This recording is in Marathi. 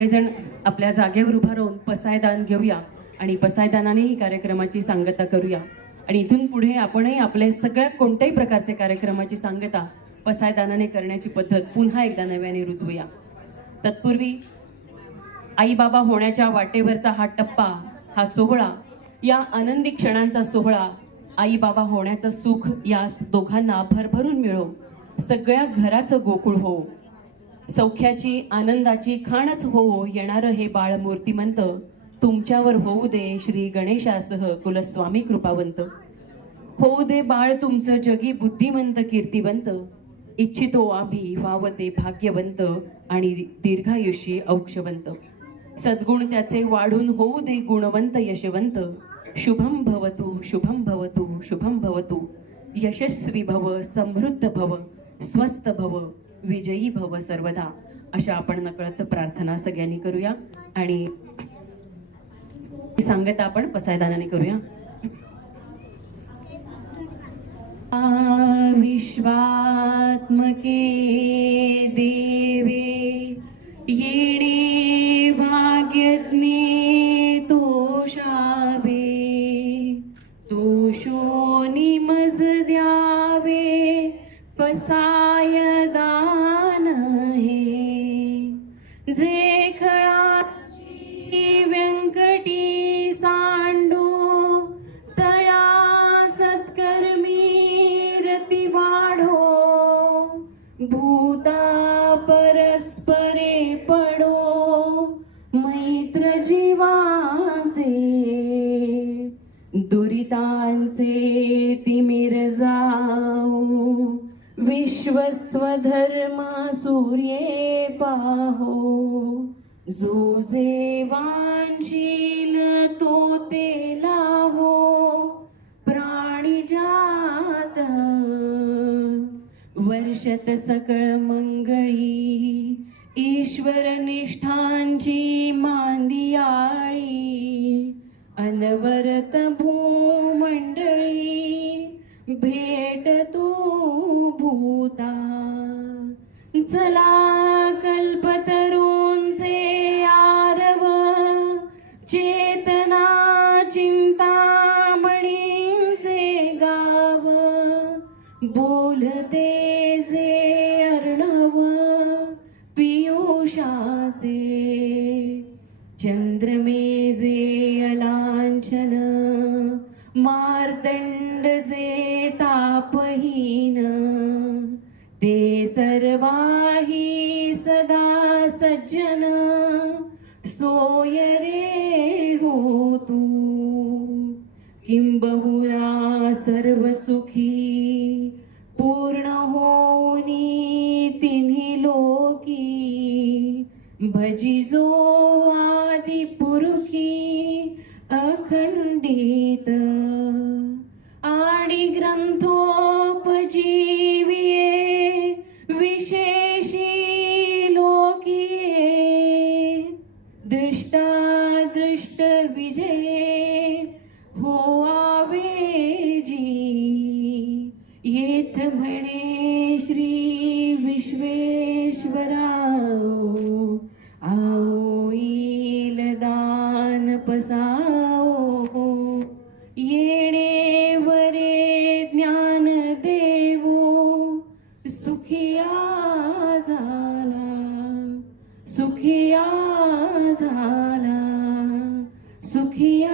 जण आपल्या जागेवर उभा राहून पसायदान घेऊया आणि पसायदानाने ही कार्यक्रमाची सांगता करूया आणि इथून पुढे आपणही आपले सगळ्या कोणत्याही प्रकारचे कार्यक्रमाची सांगता पसायदानाने करण्याची पद्धत पुन्हा एकदा नव्याने रुजवूया। तत्पूर्वी आई बाबा होण्याच्या वाटेवरचा हा टप्पा, हा सोहळा, या आनंदी क्षणांचा सोहळा, आई बाबा होण्याचं सुख या दोघांना भरभरून मिळो, सगळ्या घराचं गोकुळ हो, सौख्याची आनंदाची खाणच हो, येणारं हे बाळ मूर्तिमंत तुमच्यावर होऊ दे श्री गणेशासह कुलस्वामी कृपावंत। होऊ दे बाळ तुमचं जगी बुद्धिमंत कीर्तिवंत, इच्छितो आम्ही व्हावते भाग्यवंत आणि दीर्घायुषी औक्षवंत। सद्गुण त्याचे वाढून होऊ दे गुणवंत यशवंत, शुभम भवतु शुभम भवतु शुभम भवतु, यशस्वी भव समृद्ध भव स्वस्थ भव विजयी भव सर्वदा। अशा आपण नकळत प्रार्थना सगळ्यांनी करूया आणि सांगता आपण पसायदानाने करूया। विश्वात्मके देवे येणे भाग्यज्ञे तोषावे, तोषोनी मज द्यावे पसायदान हे, जे खळाची व्यंकटी सांडो तया सत्कर्मी रती वाढो, भूता परस्परे पडो मैत्र जीवाचे, दुरितांचे तिमिर जाओ विश्वस्वधर्म सूर्ये पाहो, जो जे वांशील तो ते लाहो प्राणी जात, वर्षत सकळ मंगळी ईश्वर निष्ठांची मांदियाळी, अनवरत भूमंडळी भेट तू भूता, चला कल्पतरूंचे आरव चेतना चिंतामणींचे गाव, बोलते जे अर्णव पियुषाचे, चंद्रमे जे अलांछन मार्तंड जे तापहीन, ते सर्वाही सदा सज्जन सोय रे हो तू, किंबहुना सर्व सुखी पूर्ण होनी तिन्ही लोकी, भजिजो आदि पुरुखी अखंडित, आणि ग्रंथोपजीविये विशेषी लोकीये, दृष्टादृष्ट विजये हो आवेजी, येथ म्हणे श्री विश्वेश्वराओ, आओ येईल दान पसाओ, येणे वरे ज्ञान देवो, सुखिया झाला सुखिया झाला सुखिया